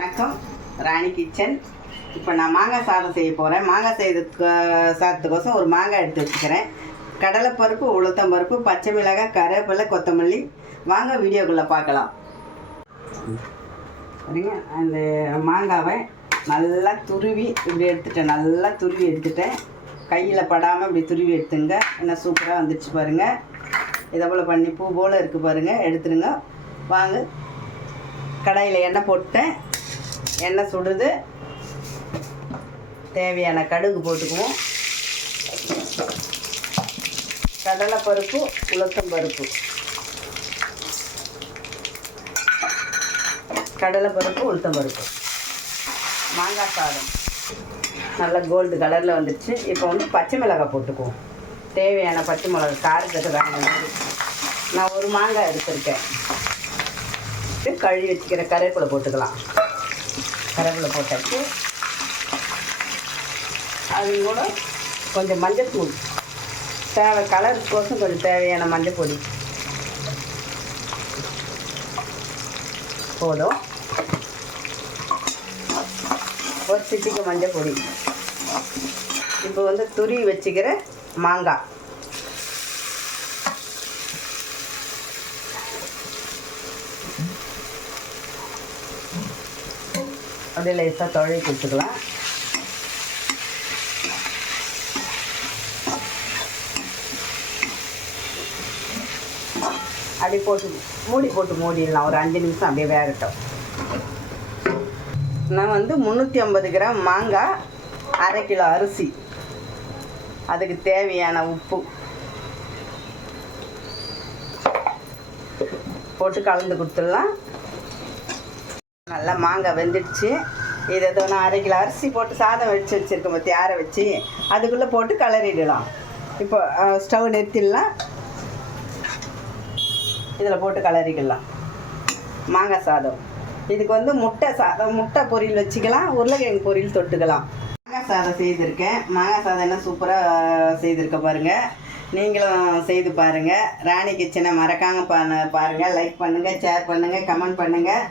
வணக்கம். ராணி கிச்சன். இப்போ நான் மாங்காய் சாதம் செய்ய போகிறேன் மாங்காய் செய்யறதுக்கு சாதத்துக்கோசம் ஒரு மாங்காய் எடுத்து வச்சுக்கிறேன். கடலைப்பருப்பு உளுத்தம் பருப்பு பச்சை மிளகாய் கருவேப்பிலை கொத்தமல்லி. வாங்க வீடியோக்குள்ளே பார்க்கலாம். சரிங்க அந்த மாங்காவை நல்லா துருவி இப்படி எடுத்துட்டேன். நல்லா துருவி எடுத்துட்டேன். கையில் படாமல் இப்படி துருவி எடுத்துங்க. என்ன சூப்பராக வந்துடுச்சு பாருங்கள் இதை போல் பண்ணி பூ போல் இருக்குது பாருங்கள் எடுத்துடுங்க. வாங்க. கடாயில் எண்ணெய் போட்டேன். எண்ணெய் சுடுது. தேவையான கடுகு போட்டுக்குவோம். கடலைப்பருப்பு உளுத்தம் பருப்பு. கடலைப்பருப்பு உளுத்தம் பருப்பு. மாங்காய் சாதம். நல்லா கோல்டு கலரில் வந்துடுச்சு இப்போ வந்து பச்சை மிளகாய் போட்டுக்குவோம். தேவையான பச்சை மிளகாய் காரத்துக்கு வேணும் நான் ஒரு மாங்காய் எடுத்திருக்கேன். கழுவி வச்சுக்கிற கருவேப்பிலை போட்டுக்கலாம். கருவேப்பிலை போட்டாச்சு. அது கூட கொஞ்சம் மஞ்சத்தூள். தேவை கலருக்கோசம் கொஞ்சம் தேவையான மஞ்சள் பொடி போதும். ஒரு சிட்டிக்கு மஞ்சள் பொடி இப்போ வந்து துரி வச்சுக்கிற மாங்காய். அப்படியே லேசாக தொழவி கொடுத்துக்கலாம். அப்படியே போட்டு மூடி போட்டு மூடிடலாம். ஒரு அஞ்சு நிமிஷம் அப்படியே வேகட்டும். நான் வந்து முந்நூற்றி ஐம்பது கிராம் மாங்காய் அரை கிலோ அரிசி. அதுக்கு தேவையான உப்பு. போட்டு கலந்து கொடுத்துடலாம். நல்லா மாங்காய் வெந்துடுச்சு. இதை ஏதோ நான் அரை கிலோ அரிசி போட்டு சாதம் வச்சு வச்சுருக்கேன் பற்றி ஆற வச்சு. அதுக்குள்ளே போட்டு கலரிடலாம். இப்போ ஸ்டவ் நிறுத்திடலாம். இதில் போட்டு கலரிக்கலாம் மாங்காய் சாதம். இதுக்கு வந்து முட்டை சாதம் முட்டை பொரியல் வச்சுக்கலாம் உருளைக்கிழங்கு பொரியல் தொட்டுக்கலாம். மாங்காய் சாதம் செய்திருக்கேன். மாங்காய் சாதம் என்ன சூப்பராக செய்திருக்க பாருங்கள் நீங்களும் செய்து பாருங்கள் ராணி கிச்சனை மறக்காமல் பா பாருங்கள் லைக் பண்ணுங்கள் ஷேர் பண்ணுங்கள் கமெண்ட் பண்ணுங்கள்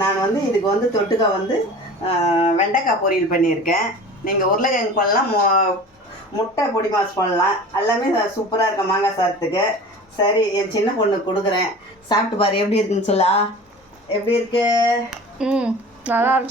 நான் வந்து இதுக்கு வந்து தொட்டுக்க வந்து வெண்டைக்காய் பொரியல் பண்ணியிருக்கேன். நீங்கள் உருளைக்கிழங்கு பண்ணலாம் மு முட்டை பொடி மாஸ் பண்ணலாம் எல்லாமே சூப்பராக இருக்கும் மாங்காய் சாதத்துக்கு. சரி என் சின்ன பொண்ணுக்கு கொடுக்குறேன். சாப்பிட்டு பாரு எப்படி இருக்குன்னு சொல்லா எப்படி இருக்கு? ம் நல்லா இருக்கு